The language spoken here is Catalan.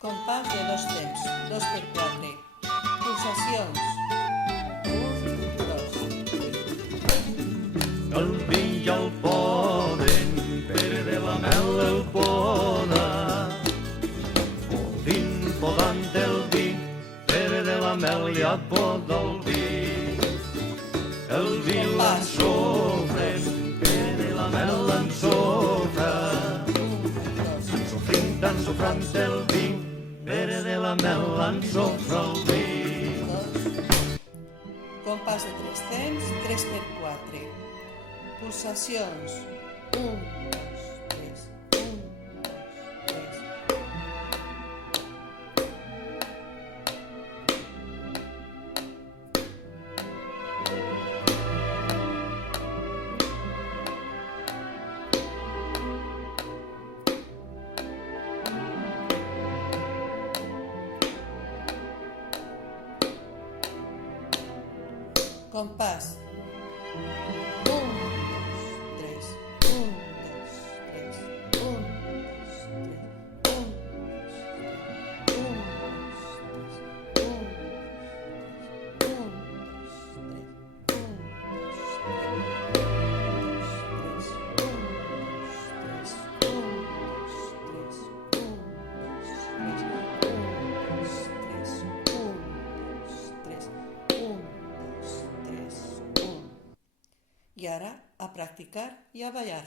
Compàs de dos temps, 2 per 4. Pulsacions. 1, 2, 3. El vi i el poden, Pere de la Mel el poda. Podant el vi, Pere de la Mel ja poda el vi. El vi l'ensofren, Pere de la Mel l'ensofra. Ensofrant el vi, Pere de la Mel l'ensofra el vi. Compàs de 3 temps, 3 per 4. Pulsacions. 1, 2, 3. 1, 2, 3. Compàs. 1, 2, 3. 1, 2, 3. 1, 2, 3. 1, I ara a practicar i a ballar.